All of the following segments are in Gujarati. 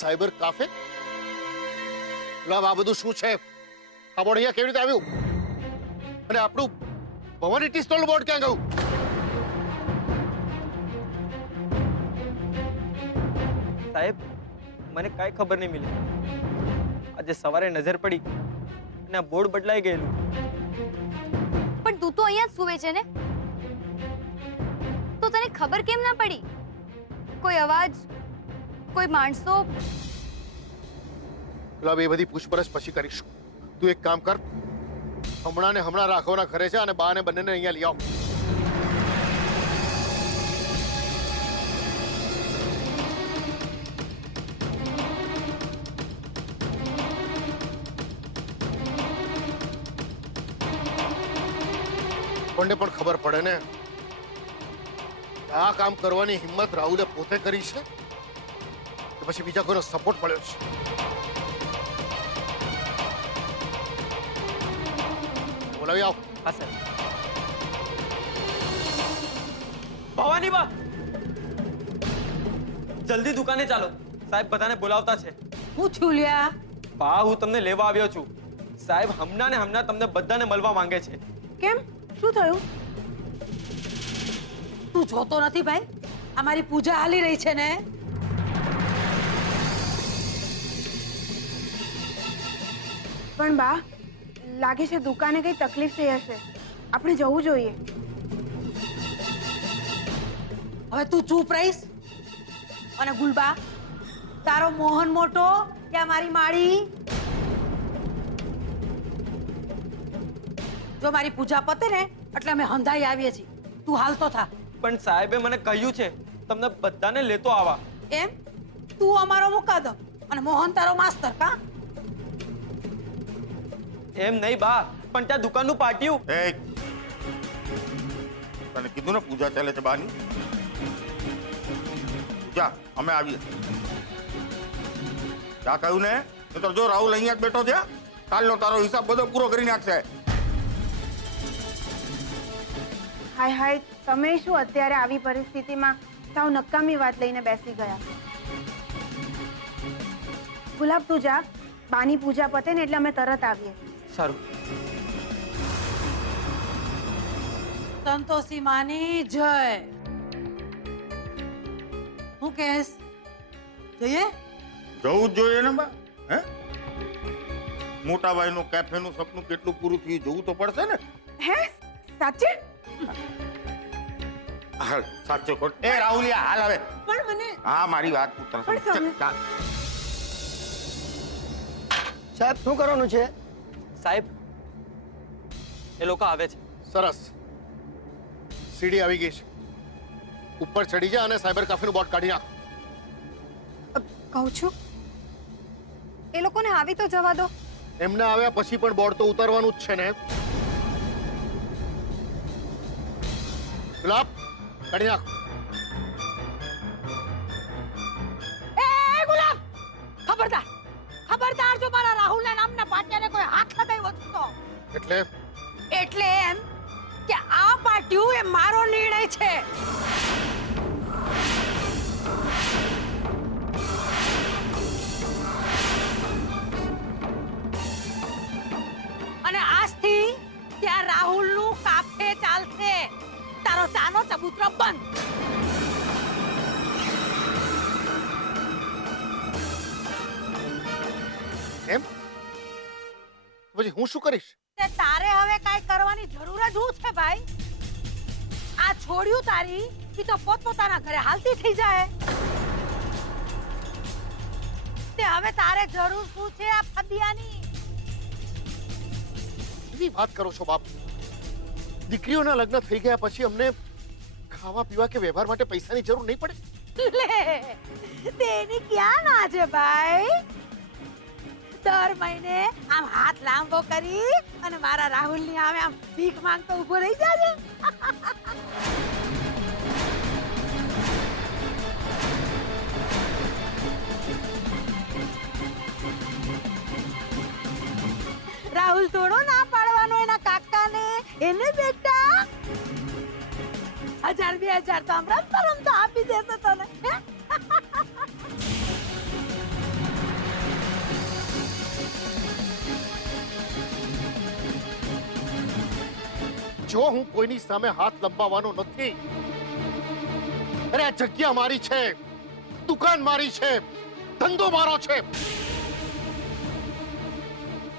Cyber cafe? આ બધું શું છે? આ બોર્ડ અહીંયા કેવી રીતે આવ્યું? અને આપણું ભવાની ટી સ્ટોલ બોર્ડ ક્યાં ગયું? સાહેબ, મને કાંઈ ખબર નહીં મિલી. આજે સવારે નજર પડી અને આ બોર્ડ બદલાઈ ગયેલું. પણ તું તો અહીંયા જ સૂવે છે ને, તો તને ખબર કેમ ના પડી? કોઈ અવાજ, કોઈ માણસો? એ બધી પૂછપરછ પછી કરીશું. તું એક કામ કર, હમણાં ને હમણાં રાઘવના ઘરે છે અને બા ને બંનેને અહીંયા લઈ આવ. કોને પણ ખબર પડે ને આ કામ કરવાની હિંમત રાહુલે પોતે કરી છે કે પછી બીજા કોઈનો સપોર્ટ મળ્યો છે. બોલાવી આવ. હા સર. ભવાની બા, જલ્દી દુકાને ચાલો. સાહેબ બધાને બોલાવતા છે. હું છું લ્યા? બા, હું તમને લેવા આવ્યો છું. સાહેબ હમણાં ને હમણાં તમને બધાને મળવા માંગે છે. કેમ, શું થયું? તું જોતો નથી ભાઈ, અમારી પૂજા હાલી રહી છે ને. પણ બા, લાગે છે દુકાને કઈ તકલીફ થઈ હશે. આપણે જવું જોઈએ. હવે તું ચૂપ રહીશ. અને ગુલબા, તારો મોહન મોટો કે મારી માળી? જો મારી પૂજા પતે ને એટલે અમે હંધાઈ આવીએ છીએ. તું હાલતો થા. પણ સાહેબે મને કહ્યું છે તમને બધાને લેતો આવા. એમ? તું અમારો મુકાદમ અને મોહન તારો માસ્તર કા? એમ નહીં બા, પણ ત્યાં દુકાનનું પાટિયું. એ તને કીધું ને પૂજા ચાલે છે બાની. જા, અમે આવીએ. જા કહ્યું ને, તો જો રાહુલ અહીંયા જ બેઠો છે, કાલનો તારો હિસાબ બધો પૂરો કરી નાખશે. હાય હાય, તમે શું અત્યારે આવી પરિસ્થિતિમાં સાવ નકામી વાત લઈને બેસી ગયા? ગુલાબ, તું જા. બાની પૂજા પતે ને એટલે અમે તરત આવીએ. સારું. સંતોષી માની જય. હું કહેશ, જઈએ? જવું જ જોઈએ ને બા. હે, મોટા ભાઈનું કેફેનું સપનું કેટલું પૂરું થયું જોવું તો પડશે ને. હે, સાચે? હાલ, સાચો ખોટ. એ રાહુલિયા, હાલ હવે. પણ મને હા, મારી વાત પુત્ર. સાહેબ, શું કરવાનું છે? સાહેબ, એ લોકો આવે છે. સરસ, સીડી આવી ગઈ છે. ઉપર ચડી જા અને સાયબર કાફેનું બોર્ડ કાઢી નાખ. કહું છું, એ લોકોને આવી તો જવા દો. એમને આવ્યા પછી પણ બોર્ડ તો ઉતારવાનું જ છે ને. ગુલાબ, કાઢી નાખ. એ ગુલાબ, ખબરદાર ખબરદાર, જો મારા રાહુલના નામના પાટિયાને કોઈ હાથ લગાવ્યો તો. એટલે એમ કે આ પાટિયું એ મારો નિર્ણય છે. અને આજથી ત્યાં રાહુલનું કાફે ચાલશે. તારો ચાનો ચબૂતરો બંધ. એમ? પછી હું શું કરીશ? તે તારે હવે કાઈ કરવાની જરૂર જ હું છે ભાઈ. આ છોડ્યું તારી ઈ તો પોતપોતાના ઘરે હાલતી થઈ જાય. તે હવે તારે જરૂર શું છે આ ફદિયાની? એવી વાત કરો છો બાપ. દીકરીઓના લગ્ન થઈ ગયા પછી અમને ખાવા પીવા કે વ્યવહાર માટે પૈસાની જરૂર નહીં પડે? લે, તેની ક્યાં ના છે ભાઈ? દર મહિને આમ હાથ લાંબો કરી અને મારા રાહુલની સામે આમ ભીખ માંગતો ઊભો રહી જાજે. રાહુલ થોડો ના પાડવાનો એના કાકાને. એને બેટા 1000-2000 તો આમ રમતા રમતા આપી દેશે તને. જો હું કોઈની સામે હાથ લંબાવવાનો નથી. અરે આ જગ્યા મારી છે, દુકાન મારી છે, ધંધો મારો છે.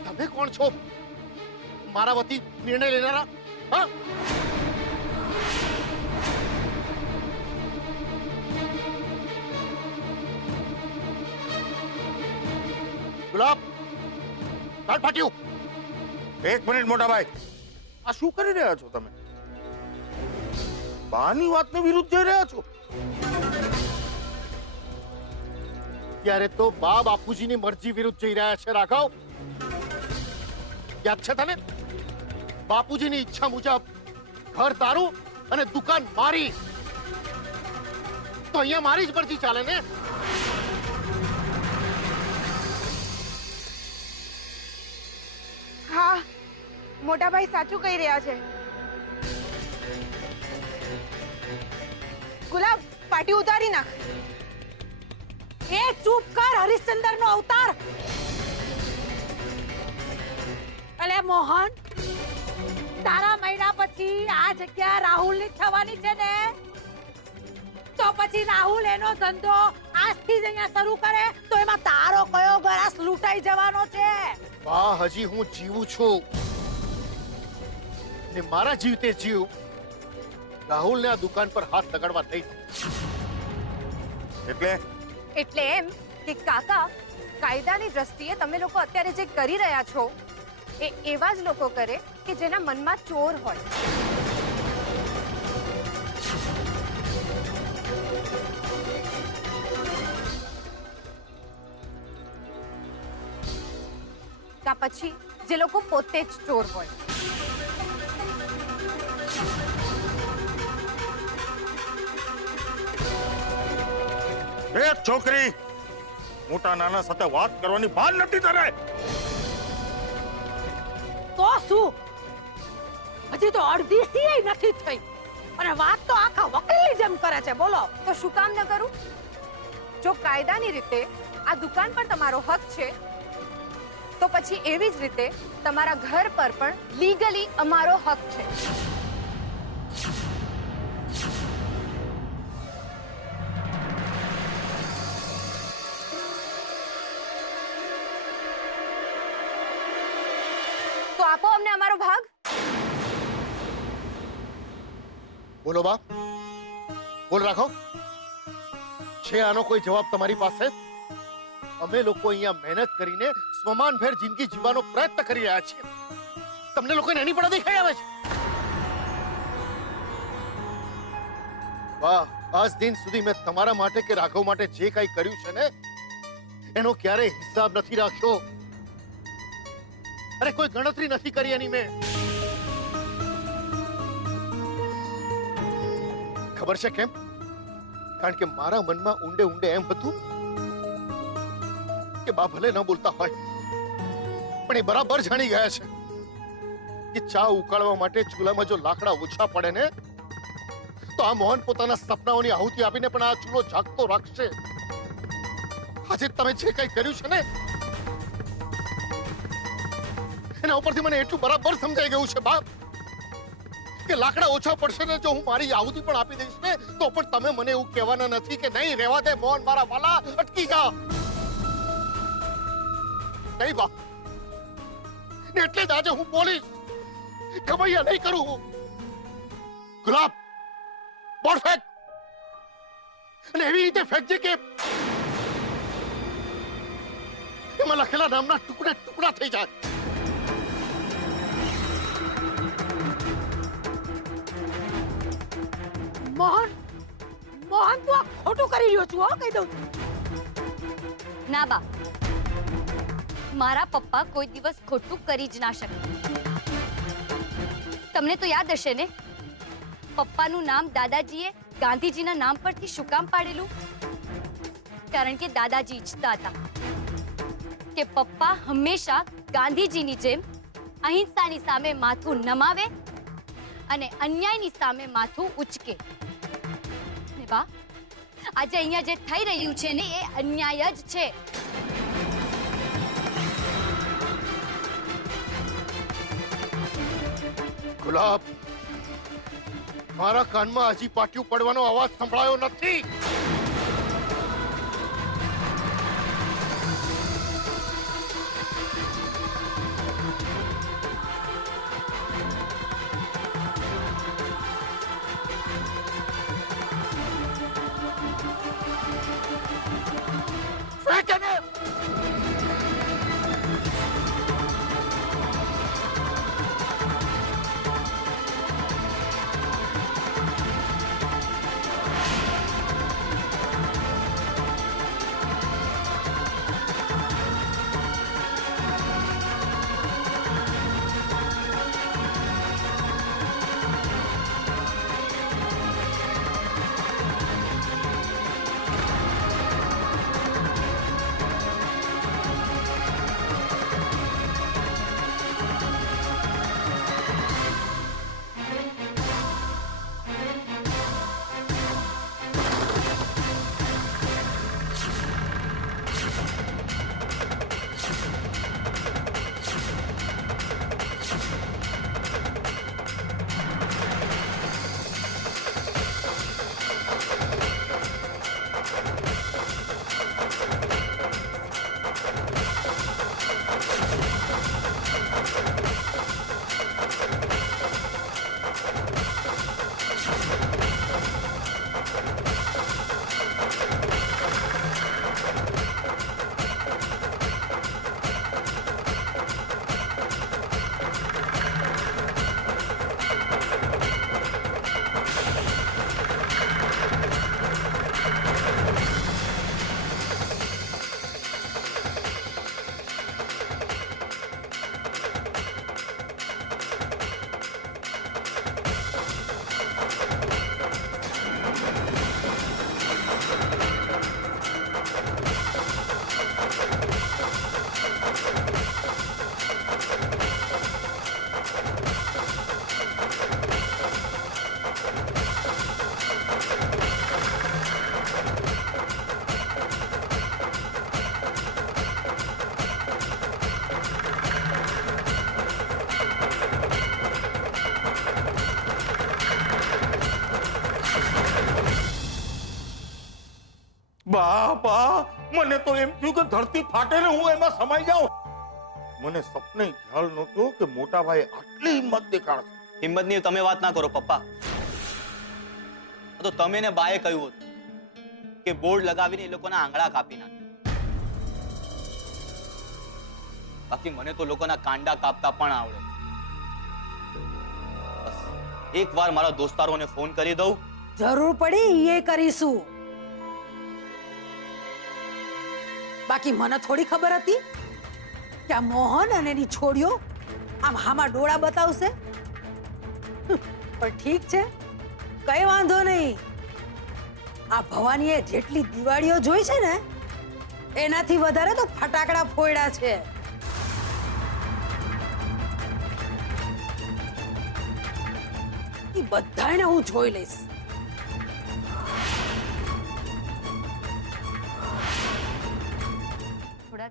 તમે કોણ છો મારા વતી નિર્ણય લેનારા? હા, ગુલાબ, કાટ ફાટ્યું. એક મિનિટ મોટા ભાઈ, આ શું કરી રહ્યા છો તમે? બાની વાતને વિરુદ્ધ જઈ રહ્યા છો. ત્યારે તો બા બાપુજીની મરજી વિરુદ્ધ જઈ રહ્યા છે. રાઘવ, યાદ છે તને? બાપુજીની ઈચ્છા મુજબ ઘર તારું અને દુકાન મારી. તો અહીંયા મારી જ મરજી ચાલે ને? હા, મોટાભાઈ સાચું કહી રહ્યા છે. ગુલાબ, પાટી ઉતારી નાખ. એ ચૂપ કર, હરિશ્ચંદ્ર નો અવતાર. અલે મોહન, તારા મહિના પછી આ જગ્યા રાહુલ ની થવાની છે ને, તો પછી રાહુલ એનો ધંધો આજથી જ અહીંયા શરૂ કરે તો એમાં તારો કયો ગરાસ લૂંટાઈ જવાનો છે? વાહ, હજી હું જીવું છું ને મારા જીવતે જીવ રાહુલને આ દુકાન પર હાથ લગાડવા થઈ. એટલે એમ કે કાકા, કાયદાની દ્રષ્ટિએ તમે લોકો અત્યારે જે કરી રહ્યા છો એ એવા જ લોકો કરે કે જેના મનમાં ચોર હોય. કા પછી જે લોકો પોતે જ ચોર હોય. એ છોકરી, મોટા નાના સાથે વાત કરવાની ભાન નથી તારે. તો શું? હજી તો અડધી સીએ નથી થઈ અને વાત તો આખા વકીલની જેમ કરે છે. બોલો, તો શું કામ ન કરું? જો કાયદાની રીતે આ દુકાન પર તમારો હક છે, તો પછી એવી જ રીતે તમારા ઘર પર પણ લીગલી અમારો હક છે. તો આપો અમને અમારો ભાગ. બોલો બા, બોલ રાખો. છે આનો કોઈ જવાબ તમારી પાસે? અમે લોકો અહીંયા મહેનત કરીને સ્વમાનભેર જિંદગી જીવવાનો પ્રયત્ન કરી રહ્યા છીએ. તમને લોકોને એની પણ દેખાઈ આવે છે? વાહ, આજ દિન સુધી મેં તમારા માટે કે રાઘવ માટે જે કંઈ કર્યું છે ને એનો ક્યારેય હિસાબ નથી રાખ્યો. અરે કોઈ ગણતરી નથી કરી એની મેં. ખબર છે કેમ? કારણ કે મારા મનમાં ઊંડે ઊંડે એમ હતું કે બા ભલે ન બોલતા હોય પણ એ બરાબર જાણી ગયા છે કે ચા ઉકાળવા માટે ચૂલામાં જો લાકડા ઓછા પડે ને તો આ મોહન પોતાના સપનાઓની આહુતિ આપીને પણ આ ચૂલો જાગતો રાખશે. આજે તમે જે કંઈ કર્યું છે ને એના ઉપરથી મને એટલું બરાબર સમજાઈ ગયું છે બાપ કે લાકડા ઓછા પડશે ને જો હું મારી આહુતિ પણ આપી દઈશ ને તો પણ તમે મને એવું કહેવાના નથી કે નહીં રહેવા દે મોહન મારા વાલા, અટકી જા. નહીં બા, એટલે જ આજે હું બોલીશ, કમૈયા નહીં કરું હું. ગુલાબ, બોલ ફેંક અને એવી રીતે ફેંકજે કે એમાં લખેલા નામના ટુકડે ટુકડા થઈ જાય. મોહન, મોહન તું આ ખોટું કરી રહ્યો છું, હો, કહી દઉં છું. ના બા, મારા પપ્પા કોઈ દિવસ ખોટું કરી જ ના શકે. તમને તો યાદ હશે ને, પપ્પાનું નામ દાદાજીએ ગાંધીજીના નામ પરથી શું કામ પાડેલું? કારણ કે દાદાજી ઈચ્છતા હતા કે પપ્પા હંમેશા ગાંધીજીની જેમ અહિંસાની સામે માથું નમાવે અને અન્યાયની સામે માથું ઉચકે. ને બા, આજે અહીંયા જે થઈ રહ્યું છે ને એ અન્યાય જ છે. ગુલાબ, મારા કાનમાં હજી પાટિયું પડવાનો અવાજ સંભળાયો નથી. ફેંક એને! બાપા, મને તો એમ થયું કે ધરતી ફાટે ને હું એમાં સમાઈ જાઉં. મને સપને ખ્યાલ નહોતો કે મોટા ભાઈ આટલી હિંમત દેખાડશે. હિંમતની તમે વાત ના કરો પપ્પા. આ તો તમે ને બાએ કહ્યું હતું કે બોર્ડ લગાવીને એ લોકોના આંગળા કાપી નાખે. બાકી મને તો લોકોના કાંડા કાપતા પણ આવડે. બસ એકવાર મારા દોસ્તારોને ફોન કરી દઉં. જરૂર પડી એ કરીશું. બાકી મને થોડી ખબર હતી કે આ મોહન અને એની છોડીઓ આમ હામાં ડોળા બતાવશે. પણ ઠીક છે, કઈ વાંધો નહીં. આ ભવાનીએ જેટલી દિવાળીઓ જોઈ છે ને એનાથી વધારે તો ફટાકડા ફોડ્યા છે. એ બધાને હું જોઈ લઈશ.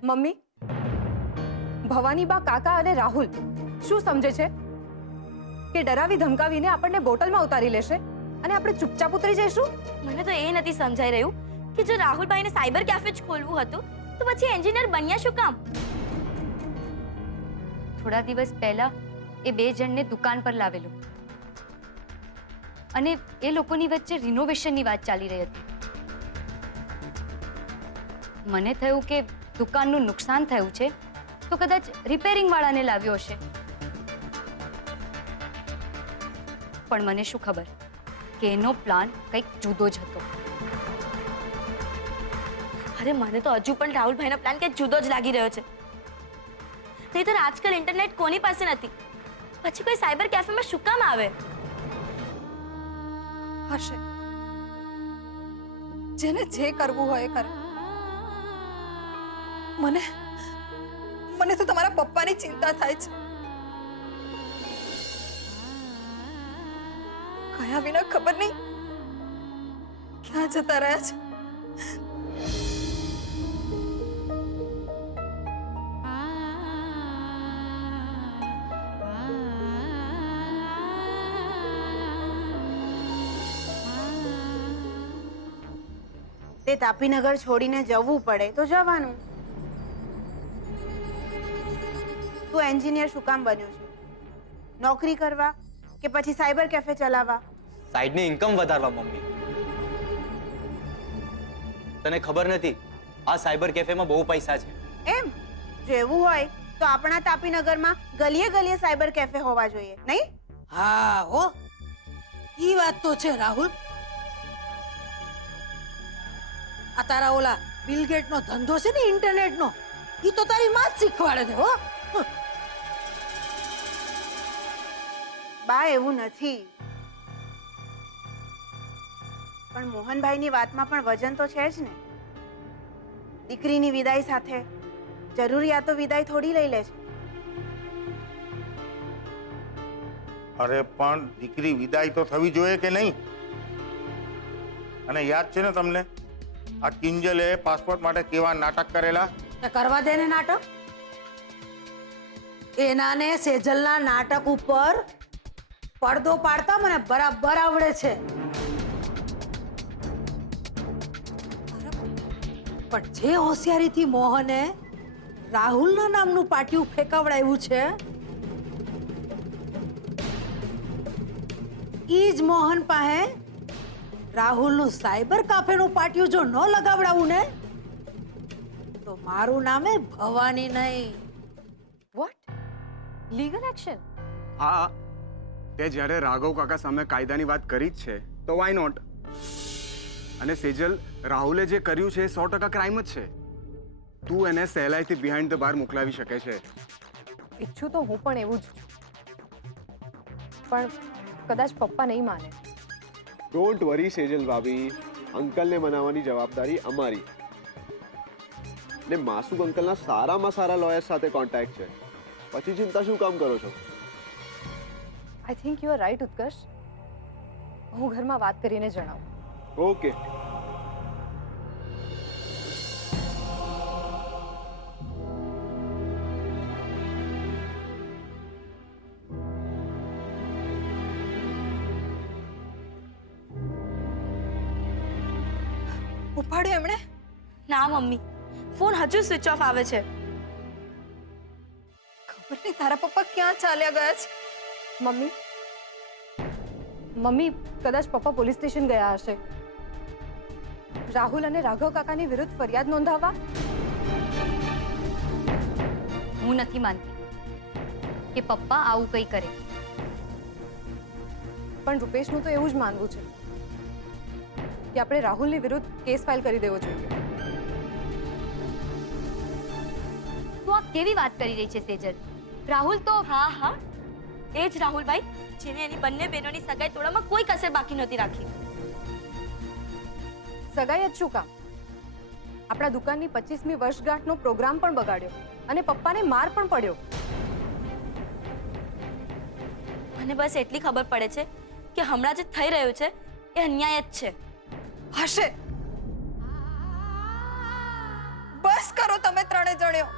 મમ્મી, ભવાની બા, કાકા અને રાહુલ શું સમજે છે કે ડરાવી ધમકાવીને આપણને બોટલમાં ઉતારી લેશે અને આપણે ચૂપચાપ ઉતરી જઈશું? મને તો એ નથી સમજાઈ રહ્યું કે જો રાહુલભાઈને સાયબર કેફે જ ખોલવું હતું તો પછી એન્જિનિયર બન્યા શું કામ? થોડા દિવસ પહેલા એ બે જણને દુકાન પર લાવેલું અને એ લોકોની વચ્ચે રિનોવેશનની વાત ચાલી રહી હતી. મને થયું કે દુકાનનું નુકસાન થયું છે તો કદાચ રિપેરિંગ વાળાને લાવ્યો હશે. પણ મને શું ખબર કે એનો પ્લાન કંઈક જુદો જ હતો. અરે મને તો હજુ પણ રાહુલભાઈનો પ્લાન કંઈક જુદો જ લાગી રહ્યો છે. નહીંતર આજકાલ ઇન્ટરનેટ કોની પાસે નથી, પછી કોઈ સાયબર કેફેમાં શું કામ આવે? હશે, જેને જે કરવું હોય એ કરે. મને તો તમારા પપ્પાની ચિંતા થાય છે. કયા વિના ખબર નહીં ક્યાં જતા રહ્યા છે. તે તાપીનગર છોડીને જવું પડે તો જવાનું. તું એન્જિનિયર શું કામ બન્યો છે? નોકરી કરવા કે પછી સાયબર કેફે ચલાવવા? સાઈડની ઇન્કમ વધારવા મમ્મી. તને ખબર નથી આ સાયબર કેફેમાં બહુ પૈસા છે. એમ જો એવું હોય તો આપણા તાપીનગરમાં ગલીએ ગલીએ સાયબર કેફે હોવા જોઈએ, નહીં? હા હો, ઈ વાત તો છે રાહુલ. આ તારા ઓલા બિલ ગેટ નો ધંધો છે ને ઇન્ટરનેટ નો, ઈ તો તારી માં જ શીખવાડે છે હો. બા એવું નથી, પણ મોહનભાઈની વાતમાં પણ વજન તો છે જ ને. દીકરીની વિદાય સાથે જરૂરિયાતો વિદાય થોડી લઈ લે છે. અરે પણ દીકરી વિદાય તો થવી જોઈએ કે નહીં? અને યાદ છે ને તમને આ કિંજલે પાસપોર્ટ માટે કેવા નાટક કરેલા? તે કરવા દે ને નાટક. એના ને સેજલના નાટક ઉપર પડદો પાડતા મને બરાબર આવડે છે. પણ જે હોશિયારીથી મોહને રાહુલના નામનું પાટિયું ફેંકાવડાવ્યું છે, ઈ જ મોહન પાસે રાહુલનું સાયબર કાફેનું પાટિયું જો ન લગાવડાવું ને તો મારું નામે ભવાની નહીં. વોટ? Legal action? હા, તે જ્યારે રાઘવ કાકા સામે કાયદાની વાત કરી જ છે તો વાય નોટ. અને સેજલ, રાહુલે જે કર્યું છે એ 100% ક્રાઇમ જ છે. તું એને સહેલાઈથી બિહાઇન્ડ ધ બાર મોકલાવી શકે છે. ઈચ્છું તો હું પણ એવું જ છું, પણ કદાચ પપ્પા નહીં માને. ડોન્ટ વરી સેજલ ભાભી, અંકલને મનાવવાની જવાબદારી અમારી. ને માસુક અંકલના સારામાં સારા લોયર સાથે કોન્ટેક્ટ છે. પછી ચિંતા શું કામ કરો છો? I think you are right Utkarsh. હું ઘરમાં વાત કરીને જણાવું. ઓકે. ઉપાડ્યો એમણે? ના મમ્મી, ફોન હજુ સ્વિચ ઓફ આવે છે. ખબર નહીં તારા પપ્પા ક્યાં ચાલ્યા ગયા છે. મમ્મી, મમ્મી કદાચ પપ્પા પોલીસ સ્ટેશન ગયા હશે રાહુલ અને રાઘવ કાકાની વિરુદ્ધ ફરિયાદ નોંધાવવા. હું નથી માનતી કે પપ્પા આવું કંઈ કરે. પણ રૂપેશનું તો એવું જ માનવું છે કે આપણે રાહુલની વિરુદ્ધ કેસ ફાઇલ કરી દેવો જોઈએ. તું આ કેવી વાત કરી રહી છે સેજલ? રાહુલ તો હા હા એ જ રાહુલભાઈ જેને એની બંને બહેનોની સગાઈ તોડવામાં કોઈ કસર બાકી નહોતી રાખી. સગાઈ જ શું કામ, આપણા દુકાનની 25મી વર્ષગાંઠનો પ્રોગ્રામ પણ બગાડ્યો અને પપ્પાને માર પણ પડ્યો. મને બસ એટલી ખબર પડે છે કે હમણાં જે થઈ રહ્યું છે એ અન્યાય જ છે. હશે. બસ કરો તમે ત્રણે જણ્યો.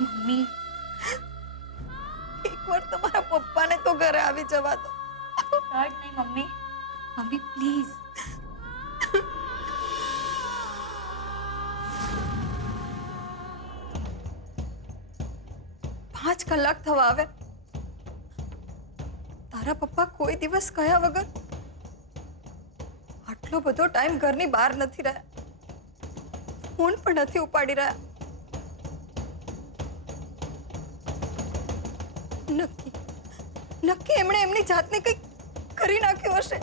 મમ્મી, એકવાર તમારા પપ્પાને તો ઘરે આવી જવા દો. હર્ટ નહીં મમ્મી. Mummy please. પાંચ કલાક થવા આવે, તારા પપ્પા કોઈ દિવસ કયા વગર આટલો બધો ટાઈમ ઘરની બહાર નથી રહ્યા, ફોન પણ નથી ઉપાડી રહ્યા. નક્કી એમણે એમની જાતને કંઈક કરી નાખ્યું હશે.